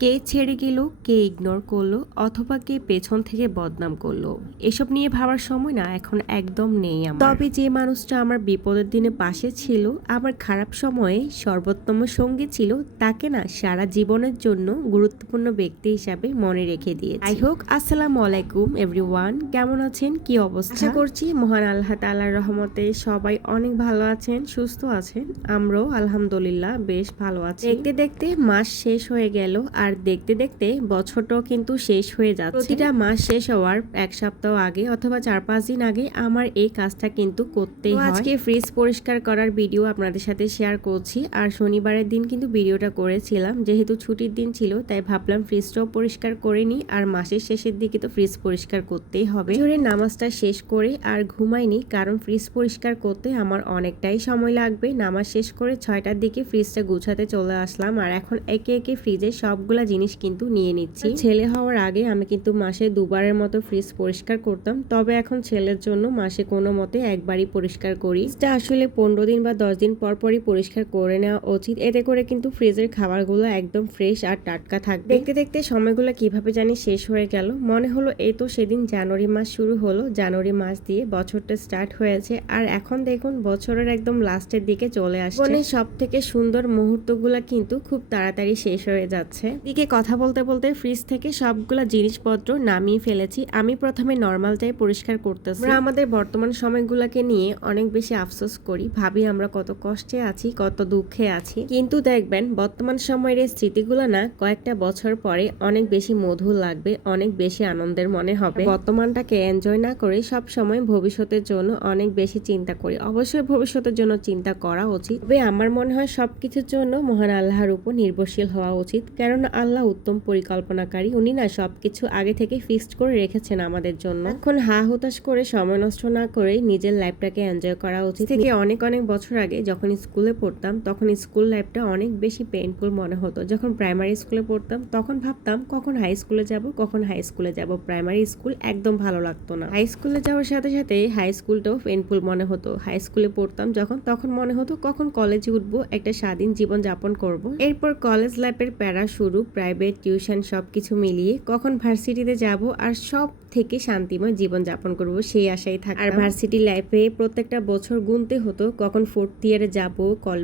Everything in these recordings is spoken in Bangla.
কে ছেড়ে গেল, কে ইগনোর করলো, অথবা কে পেছন থেকে বদনাম করলো, এসব নিয়ে ভাবার সময় না এখন একদম নেই আমার। তবে যে মানুষটা আমার বিপদের দিনে পাশে ছিল, আমার খারাপ সময়ে সর্বোত্তম সঙ্গী ছিল, তাকে না সারা জীবনের জন্য গুরুত্বপূর্ণ ব্যক্তি হিসাবে মনে রেখে দিয়েছি। যাই হোক, আসসালামু আলাইকুম এভরিওয়ান, কেমন আছেন, কি অবস্থা? আশা করছি মহান আল্লাহ তাআলার রহমতে সবাই অনেক ভালো আছেন, সুস্থ আছেন। আমরাও আলহামদুলিল্লাহ বেশ ভালো আছি। দেখতে দেখতে মাস শেষ হয়ে গেল, আর দেখতে দেখতে বছরটাও কিন্তু শেষ হয়ে যাচ্ছে। প্রতিটা মাস শেষ হওয়ার এক সপ্তাহ আগে অথবা 4-5 দিন আগে আমার এই কাজটা কিন্তু করতেই হয়। আজকে ফ্রিজ পরিষ্কার করার ভিডিও আপনাদের সাথে শেয়ার করছি। আর শনিবারের দিন কিন্তু ভিডিওটা করেছিলাম, যেহেতু ছুটির দিন ছিল তাই ভাবলাম ফ্রিজটাও পরিষ্কার করে নিই, আর মাসের শেষের দিকে তো ফ্রিজ পরিষ্কার করতেই হবে। জোরের নামাজটা শেষ করে আর ঘুমাইনি, কারণ ফ্রিজ পরিষ্কার করতে আমার অনেকটাই সময় লাগবে। নামাজ শেষ করে 6টার দিকে ফ্রিজটা গুছাতে চলে আসলাম, আর এখন একে একে ফ্রিজে সবগুলা জিনিস কিন্তু নিয়ে নিচ্ছি। ছেলে হওয়ার আগে আমি কিন্তু মাসে 2বারের মতো ফ্রিজ পরিষ্কার করতাম, তবে এখন ছেলের জন্য মাসে কোনো মতে একবারই পরিষ্কার করি। এটা আসলে 15 দিন বা 10 দিন পর পরই পরিষ্কার করে নেওয়া উচিত, এতে করে কিন্তু ফ্রিজের খাবারগুলো একদম ফ্রেশ আর টাটকা থাকবে। দেখতে দেখতে সময়গুলো কিভাবে জানি শেষ হয়ে গেল, মনে হলো এই তো সেদিন জানুয়ারি মাস শুরু হলো, জানুয়ারি মাস দিয়ে বছরটা স্টার্ট হয়েছে, আর এখন দেখুন বছরের একদম লাস্টের দিকে চলে আসছে। সব থেকে সুন্দর মুহূর্তগুলো কিন্তু খুব তাড়াতাড়ি শেষ হয়ে যাচ্ছে। দিকে কথা বলতে বলতে ফ্রিজ থেকে সবগুলা জিনিসপত্র নামিয়ে ফেলেছি। আমি প্রথমে নর্মালটাই পরিষ্কার করতেছি। আমরা আমাদের বর্তমান সময়গুলোকে নিয়ে অনেক বেশি আফসোস করি, ভাবি আমরা কত কষ্টে আছি, কত দুঃখে আছি, কিন্তু দেখবেন বর্তমান সময়ের এই স্মৃতিগুলো না কয়েকটা বছর পরে অনেক বেশি মধুর লাগবে, অনেক বেশি আনন্দের মনে হবে। বর্তমানটাকে এনজয় না করে সব সময় ভবিষ্যতের জন্য অনেক বেশি চিন্তা করি। অবশ্যই ভবিষ্যতের জন্য চিন্তা করা উচিত, তবে আমার মনে হয় সবকিছুর জন্য মহান আল্লাহর উপর নির্ভরশীল হওয়া উচিত, কারণ আল্লাহ উত্তম পরিকল্পনাকারী। উনি না সবকিছু আগে থেকে ফিক্সড করে রেখেছেন আমাদের জন্য। এখন হা হুতাশ করে সময় নষ্ট না করে নিজের লাইফটাকে এনজয় করা উচিত। থেকে অনেক অনেক বছর আগে যখন স্কুলে পড়তাম, তখন স্কুল লাইফটা অনেক বেশি পেইনফুল মনে হতো। যখন প্রাইমারি স্কুলে পড়তাম তখন ভাবতাম কখন হাই স্কুলে যাব, কখন হাই স্কুলে যাব। প্রাইমারি স্কুল একদম ভালো লাগতো না, হাই স্কুলে যাওয়ার সাথে সাথে হাই স্কুলটাও পেইনফুল মনে হতো। হাই স্কুলে পড়তাম যখন, তখন মনে হতো কখন কলেজে উঠবো, একটা স্বাধীন জীবন যাপন করব। এরপর কলেজ লাইফের প্যারা শুরু, প্রাইভেট টিউশন সবকিছু মিলিয়ে কখন ভার্সিটিতে যাব আর সব থেকে শান্তিময় জীবন যাপন করব সেই আশাই থাকে। আর ভার্সিটি লাইফে প্রত্যেকটা বছর গুনতে হতো কখন 4th ইয়ারে যাব,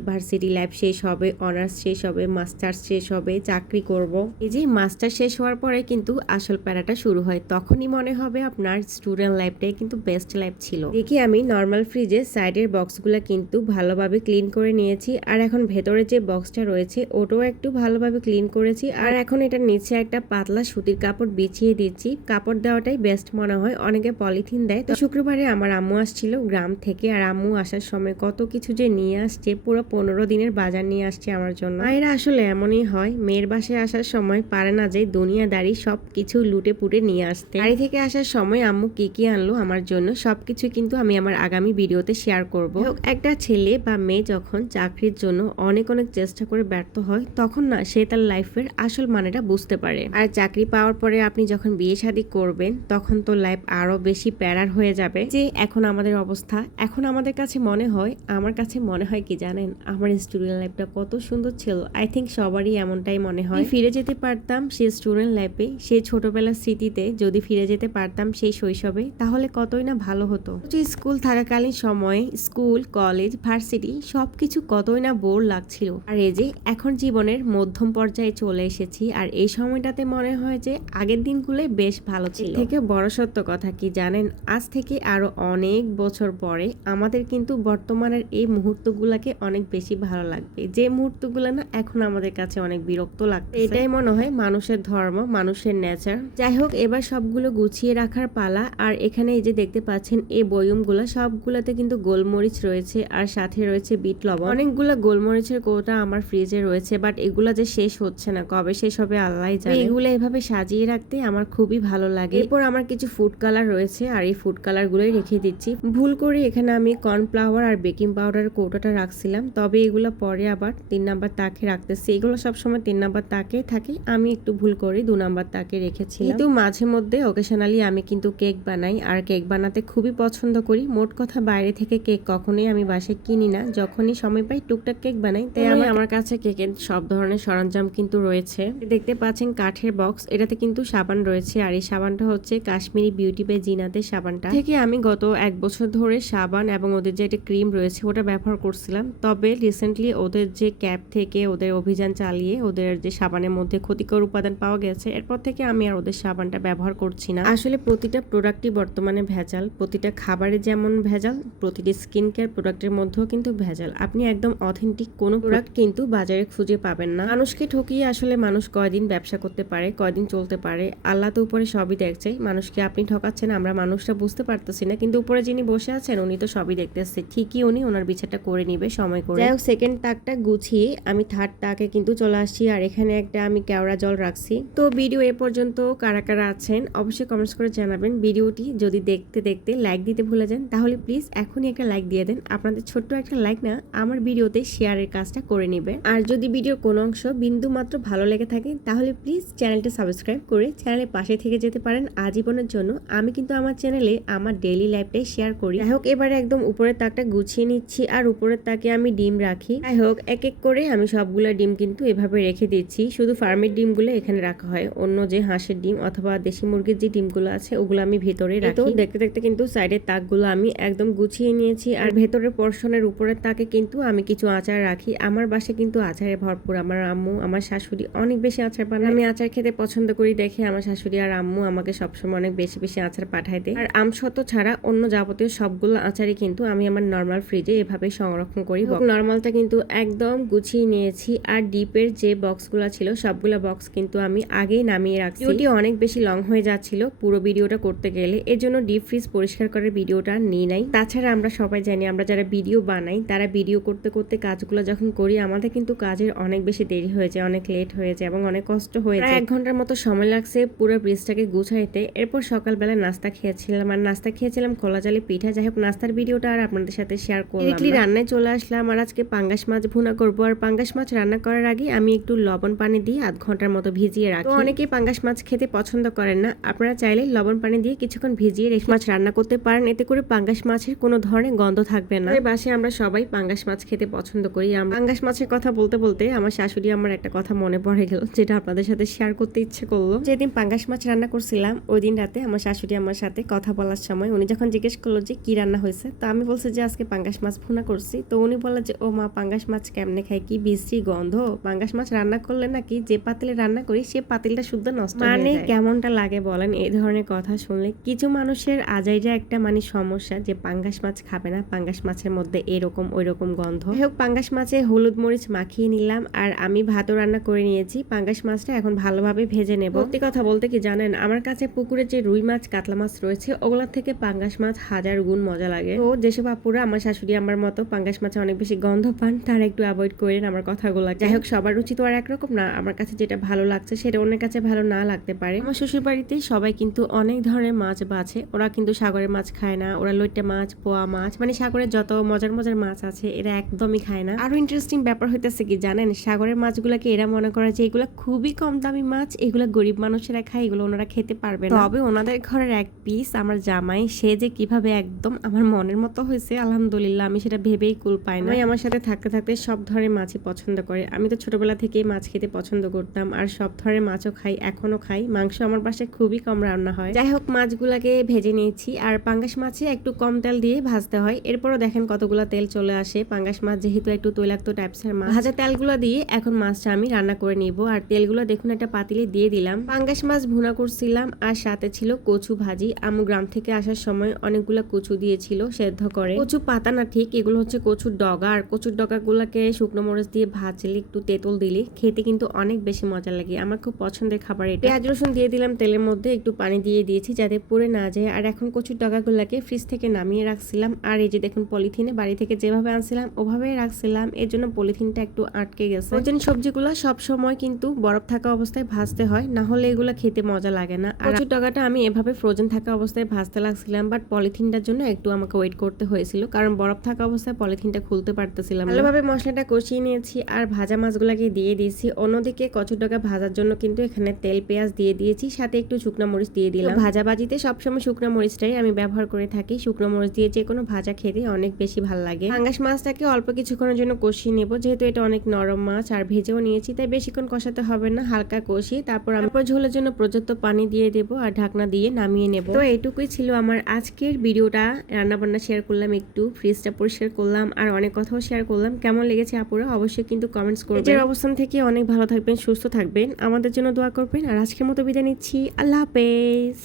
ভার্সিটি লাইফ শেষ হবে, অনার্স শেষ হবে, মাস্টার্স শেষ হবে, চাকরি করব। এই যে মাস্টার শেষ হওয়ার পরে কিন্তু আসল প্যারাটা শুরু হয়, তখনই মনে হবে আপনার স্টুডেন্ট লাইফটাই কিন্তু বেস্ট লাইফ ছিল। দেখি আমি নর্মাল ফ্রিজে সাইডের বক্সগুলা কিন্তু ভালোভাবে ক্লিন করে নিয়েছি, আর এখন ভেতরে যে বক্সটা রয়েছে ওটাও একটু ভালোভাবে ক্লিন করেছি, আর এখন এটার নিচে একটা পাতলা সুতির কাপড় বিছিয়ে দিচ্ছি। কাপড় দেওয়াটাই বেস্ট মনে হয়, অনেকে পলিথিন দেয়। তো শুক্রবারে আমার আম্মু আসছিল গ্রাম থেকে, আর আম্মু আসার সময় কত কিছু যে নিয়ে আসছে, পুরো 15 দিনের বাজার নিয়ে আসছে আমার জন্য। মায়েরা আসলে এমনই হয়, মেয়ের বাসায় আসার সময় পারে না যে দুনিয়াদারি সব কিছু লুটে পুটে নিয়ে আসতে। বাড়ি থেকে আসার সময় আম্মু কি কি আনলো আমার জন্য সবকিছু কিন্তু আমি আমার আগামী ভিডিওতে শেয়ার করব। একটা ছেলে বা মেয়ে যখন চাকরির জন্য অনেক অনেক চেষ্টা করে ব্যর্থ হয়, তখন না সে তার লাইফের আসল মানেটা বুঝতে পারে। আর চাকরি পাওয়ার পরে আপনি যখন বিয়ে শাদী করবেন, তখন তো লাইফ আরো বেশি প্যারার হয়ে যাবে। যে এখন আমাদের অবস্থা, এখন আমাদের কাছে মনে হয়, আমার কাছে মনে হয় কি জানেন, আমার স্টুডেন্ট লাইফটা কত সুন্দর ছিল। আই থিঙ্ক সবারই এমনটাই মনে হয়। ফিরে যেতে পারতাম সেই স্টুডেন্ট লাইফে, সেই ছোটবেলার স্মৃতিতে যদি ফিরে যেতে পারতাম সেই শৈশবে, তাহলে কতই না ভালো হতো। স্কুল থাকাকালীন সময়ে স্কুল, কলেজ, ভার্সিটি সবকিছু কতই না বোর লাগছিল, আর এই যে এখন জীবনের মধ্যম পর্যায়ে চলে এসেছি, আর এই সময়টাতে মনে হয় যে আগের দিনগুলোই বেশ ভালো ছিল। থেকে বড় সত্য কথা কি জানেন, আজ থেকে আরো অনেক বছর পরে আমাদের কিন্তু বর্তমানের এই মুহূর্তগুলোকে অনেক বেশি ভালো লাগবে, যে মুহূর্তগুলো না এখন আমাদের কাছে অনেক বিরক্ত লাগবে। এটাই মনে হয় মানুষের ধর্ম, মানুষের নেচার। যাই হোক, এবার সবগুলো গুছিয়ে রাখার পালা। আর এখানে এই যে দেখতে পাচ্ছেন এই বয়মগুলো সবগুলোতে কিন্তু গোলমরিচ রয়েছে, আর সাথে রয়েছে বিট লবণ। অনেকগুলো গোলমরিচের কৌটা আমার ফ্রিজে রয়েছে, বাট এগুলা যে শেষ হচ্ছে না, কবে শেষ হবে আল্লাহ জানে। এগুলো এভাবে সাজিয়ে রাখতে আমার খুবই ভালো লাগে। এরপর আমার কিছু ফুড কালার রয়েছে আর এই ফুড কালারগুলোই রেখে দিচ্ছি। ভুল করে এখানে আমি কর্নফ্লাওয়ার আর বেকিং পাউডারের কৌটোটা রাখছিলাম, তবে এগুলো পরে আবার 3 নাম্বার তাকে রাখতেছি। এগুলো সবসময় 3 নাম্বার তাকে থাকে, আমি একটু ভুল করে 2 নাম্বার তাকে রেখেছি। কিন্তু মাঝে মধ্যে অকেশনালি আমি কিন্তু কেক বানাই, আর কেক বানাতে খুবই পছন্দ করি। মোট কথা বাইরে থেকে কেক কখনোই আমি বাসায় কিনি না, যখনই সময় পাই টুকটাক কেক বানাই। তাই আমার কাছে কেকের সব ধরনের সরঞ্জাম কিন্তু রয়েছে। দেখতে পাচ্ছেন কাঠের বক্স, এটাতে কিন্তু সাবান রয়েছে, আর এই সাবানটা হচ্ছে কাশ্মীরি বিউটি বাই জিনাতের সাবানটা থেকে আমি গত 1 বছর ধরে সাবান এবং ওদের যে একটা ক্রিম রয়েছে ওটা ব্যবহার করছিলাম। তবে রিসেন্টলি ওদের যে ক্যাপ থেকে ওদের অভিযান চালিয়ে ওদের যে সাবানের মধ্যে ক্ষতিকর উপাদান পাওয়া গেছে, এরপর থেকে আমি আর ওদের সাবানটা ব্যবহার করছি না। আসলে প্রতিটা প্রোডাক্টই বর্তমানে ভেজাল, প্রতিটা খাবারে যেমন ভেজাল, প্রতিটি স্কিন কেয়ার প্রোডাক্টের মধ্যেও কিন্তু ভেজাল। আপনি একদম অথেন্টিক কোনো প্রোডাক্ট কিন্তু বাজারে খুঁজে পাবেন না। মানুষকে ঠকিয়ে আসলে মানুষ কয়দিন ব্যবসা করতে পারে, কয়দিন চলতে পারে, আল্লাহ তো উপরে সবই দেখছে। মানুষকে আপনি ঠকাচ্ছেন, আমরা মানুষটা বুঝতে পারতেছি না, কিন্তু উপরে যিনি বসে আছেন উনি তো সবই দেখতেছে। ঠিকই উনি ওনার বিচারটা করে নিবে সময় করে। যাই হোক, সেকেন্ড তাকটা গুছিয়ে আমি থার্ড তাকে কিন্তু চলে আসছি, আর এখানে একটা আমি কেওড়া জল রাখছি। তো ভিডিও এ পর্যন্ত কারা কারা আছেন অবশ্যই কমেন্টস করে জানাবেন। ভিডিওটি যদি দেখতে দেখতে লাইক দিতে ভুলে যান তাহলে প্লিজ এখনই একটা লাইক দিয়ে দেন। আপনাদের ছোট্ট একটা লাইক না আমার ভিডিওতে শেয়ারের কাজটা করে নেবে। আর যদি ভিডিওর কোনো অংশ বিন্দু মাত্র ভালো লেগে থাকে তাহলে প্লিজ চ্যানেলটা সাবস্ক্রাইব করে চ্যানেলের পাশে থেকে যেতে পারেন আজীবনের জন্য। আমি কিন্তু আমার চ্যানেলে আমার ডেইলি লাইফটাই শেয়ার করি। যাই হোক, এবারে একদম উপরের তাকটা গুছিয়ে নিচ্ছি, আর উপরের তাকে আমি ডিম রাখি। যাই হোক, এক এক করে আমি সবগুলো ডিম কিন্তু এভাবে রেখে দিচ্ছি। শুধু ফার্মের ডিমগুলো এখানে রাখা হয়, অন্য যে হাঁসের ডিম অথবা দেশি মুরগির যে ডিমগুলো আছে ওগুলো আমি ভেতরে রাখি। দেখতে দেখতে কিন্তু সাইডের তাকগুলো আমি একদম গুছিয়ে নিয়েছি, আর ভেতরের পোর্শনের উপরের তাকে কিন্তু আমি কিছু আচার রাখি। আমার বাসায় কিন্তু আচারে ভরপুর। আমার আম্মু, আমার শাশুড়ি অনেক বেশি আচার বানায়। আমি আচার খেতে পছন্দ করি দেখে আমার শাশুড়ি আর আম্মু আমাকে সবসময় অনেক বেশি বেশি আচার পাঠায় দেয়। আর আমসত্ব ছাড়া অন্য যাবতীয় সবগুলো আচারই কিন্তু আমি আমার নর্মাল ফ্রিজে এভাবে সংরক্ষণ করি। নর্মালটা কিন্তু একদম গুছিয়ে নিয়েছি, আর ডিপের যে বক্সগুলো ছিল সবগুলো বক্স কিন্তু আমি আগেই নামিয়ে রাখছি। ভিডিওটি অনেক বেশি লং হয়ে যাচ্ছিল পুরো ভিডিওটা করতে গেলে, এর জন্য ডিপ ফ্রিজ পরিষ্কার করার ভিডিওটা নিই নাই। তাছাড়া আমরা সবাই জানি, আমরা যারা ভিডিও বানাই তারা ভিডিও করতে করতে কাজগুলো যখন করি আমাদের কিন্তু কাজের অনেক বেশি দেরি হয়ে যায়, অনেক লেট হয়ে যায় এবং অনেক কষ্ট হয়ে যায়। 1 ঘন্টার মতো সময় লাগছে পুরো ফ্রিজটাকে গুছাইতে। এরপর সকালবেলা নাস্তা খেয়েছিলাম, আর নাস্তা খেয়েছিলাম খোলা জালি পিঠা। যাই হোক, নাস্তার ভিডিওটা আর আপনাদের সাথে শেয়ার করলাম না। রান্নায় চলে আসলাম, আর আজকে পাঙ্গাস মাছ ভুনা করবো। আর পাঙ্গাস মাছ রান্না করার আগে আমি একটু লবণ পানি দিয়ে 1/2 ঘন্টার মতো ভিজিয়ে রাখি। তো অনেকেই পাঙ্গাস মাছ খেতে পছন্দ করেন না, আপনারা চাইলে লবণ পানি দিয়ে কিছুক্ষণ ভিজিয়ে রেখে মাছ রান্না করতে পারেন, এতে করে পাঙ্গাস মাছের কোনো ধরনের গন্ধ থাকবে না। বাসায় আমরা সবাই পাঙ্গাস মাছ খেতে পছন্দ করি। পাঙ্গাস মাছের কথা বলতে বলতে আমার শাশুড়ি আমার একটা কথা মনে পড়ে গেল, যেটা আপনাদের সাথে শেয়ার করতে ইচ্ছে করলো। যেদিন পাঙ্গাস মাছ রান্না করছিলাম ওই দিন রাতে আমার শাশুড়ি আমার সাথে কথা বলার সময় উনি যখন জিজ্ঞেস করলো যে কি রান্না হয়েছে, তো আমি বলছি যে আজকে পাঙ্গাস মাছ ভুনা করছি। তো উনি বলল যে ও মা, পাঙ্গাস মাছ কেমনে খায়, কি বিশ্রী গন্ধ, পাঙ্গাস মাছ রান্না করলে নাকি যে পাতিলে রান্না করি সে পাতিলটা শুদ্ধ নষ্ট হয়ে যায়। মানে কেমনটা লাগে বলেন এই ধরনের কথা শুনলে? কিছু মানুষের আজাইরা একটা মানে সমস্যা যে পাঙ্গাস মাছ খাবে না, পাঙ্গাস মাছের মধ্যে এরকম ওই রকম গন্ধ। হোক, পাঙ্গাস মাছে হলুদ মরিচ মাখিয়ে নিলাম, আর আমি ভাতও রান্না করে নিয়েছি। পাঙ্গাস মাছটা এখন ভালোভাবে ভেজে নেব। সত্যি কথা বলতে কি জানেন, আমার কাছে পুকুরে যে রুই মাছ কাতলা মাছ রয়েছে ওগুলোর থেকে পাঙ্গাস মাছ 1000 গুণ মজা লাগে। তো যেসব আপুরা আমার শাশুড়ি আমার মতো পাঙ্গাস মাছে অনেক বেশি গন্ধ পান তারা একটু অ্যাভয়েড করেন আমার কথাগুলো। যাই হোক, সবার রুচি তো আর একরকম না, আমার কাছে যেটা ভালো লাগছে সেটা অন্যের কাছে ভালো না লাগতে পারে। আমার শ্বশুর বাড়িতে সবাই কিন্তু অনেক ধরনের মাছ বাছে, ওরা কিন্তু সাগরের মাছ খায় না, ওরা লইট্টা মাছ, পোয়া মাছ, মানে সাগরের যত মজার মজার মাছ আছে এরা একদমই খায় না। আরো ইন্টারেস্টিং ব্যাপার হইতেছে কি জানেন, সাগরের মাছগুলোকে এরা মনে করে যে এগুলা খুবই কম দামি মাছ, এগুলা গরিব মানুষেরা খায়, এগুলো ওনারা খেতে পারবে না। তবে ওনাদের ঘরের এক পিস আমার জামাই, সে যে কিভাবে একদম আমার মনের মতো হয়েছে আলহামদুলিল্লাহ, আমি সেটা ভেবেই কুল পাই না। আমার সাথে থাকতে থাকতে সব ধরনের মাছই পছন্দ করে। আমি তো ছোটবেলা থেকেই মাছ খেতে পছন্দ করতাম, আর সব ধরনের মাছও খাই, এখনো খাই। মাংস আমার বাসায় খুবই কম রান্না হয়। যাই হোক, মাছগুলাকে ভেজে নিয়েছি, আর পাঙ্গাস মাছে একটু কম তেল দিয়ে ভাজতে হয়। এরপরও দেখেন কতগুলো তেল চলে আসে। পাঙ্গাস মাছ যেহেতু একটু তৈলাক্ত টাইপসের মাছ, ভাজা তেলগুলো দিয়ে এখন মাছটা আমি রান্না করে নিব। আর তেলগুলো দেখুন একটা পাতিলে দিয়ে দিলাম। পাঙ্গাস মাছ ভুনা করছিলাম, আর সাথে ছিল কচু ভাজি। আম্মু গ্রাম থেকে আসার সময় অনেকগুলো কচু দিয়েছিল সেদ্ধ করে। কচু পাতা না ঠিক, এগুলো হচ্ছে কচুর ডগা, আর কচুর ডগাগুলোকে শুকনো মরিচ দিয়ে ভাজলে একটু তেঁতুল দিলে খেতে কিন্তু অনেক বেশি মজা লাগে। আমার খুব পছন্দের খাবার এটা। পেঁয়াজ রসুন দিয়ে দিলাম তেলের মধ্যে, একটু পানি দিয়ে দিয়েছি যাতে পুড়ে না যায়। আর এখন কচুর ডগাগুলোকে ফ্রিজ থেকে নামিয়ে রাখছিলাম, আর এই যে দেখুন পলিথিনে বাড়ি থেকে যেভাবে আনছিলাম ওভাবেই রাখছিলাম, এর জন্য পলিথিনটা একটু আটকে গেছে। ওই জন্য সবজিগুলো সব সময় কিন্তু বরফ থাকা অবস্থায় ভাজতে হয়, না হলে এগুলো খেতে মজা লাগে না। আর কচুর ডগাটা আমি এভাবে ফ্রোজেন থাকা অবস্থায় ভাজতে লাগছিলাম, বাট পলিথিনটার জন্য একটু আমাকে ওয়েট করতে হয়েছিল, কারণ বরফ থাকা অবস্থায় পলিথিনটা খুলতে পারতেছিলাম না। ভালোভাবে মশলাটা কষিয়ে নিয়েছি আর ভাজা মাছগুলোকে দিয়ে দিয়েছি। অন্যদিকে কচুর ডগা ভাজার জন্য কিন্তু এখানে তেল পেঁয়াজ দিয়ে দিয়েছি, সাথে একটু শুকনো মরিচ দিয়ে দিলাম। ভাজা ভাজিতে সবসময় শুকনো মরিচটাই আমি ব্যবহার করে থাকি। শুকনো মরিচ দিয়ে যে কোনো ভাজা খেতে অনেক বেশি ভালো লাগে। পাঙ্গাস মাছটাকে অল্প কিছুক্ষণের জন্য কষিয়ে নেব, যেহেতু এটা অনেক নরম মাছ আর ভেজেও নিয়েছি, তাই বেশিক্ষণ কষাতে হবে না, হালকা কষিয়ে তারপর ঝোলের জন্য পর্যাপ্ত পানি দিয়ে দেবো আর ঢাকনা দিয়ে নামিয়ে নেব। তো এইটুকুই ছিল আমার আজকের ভিডিওটা। রান্নাবান্না শেয়ার করলাম, একটু ফ্রিজটা পরিষ্কার করলাম আর অনেক কথাও শেয়ার করলাম। কেমন লেগেছে আপুরা অবশ্যই কিন্তু কমেন্টস করবেন। নিজের অবস্থান থেকে অনেক ভালো থাকবেন, সুস্থ থাকবেন, আমাদের জন্য দোয়া করবেন। আর আজকের মতো বিদায় নিচ্ছি, আল্লাহ হাফেজ।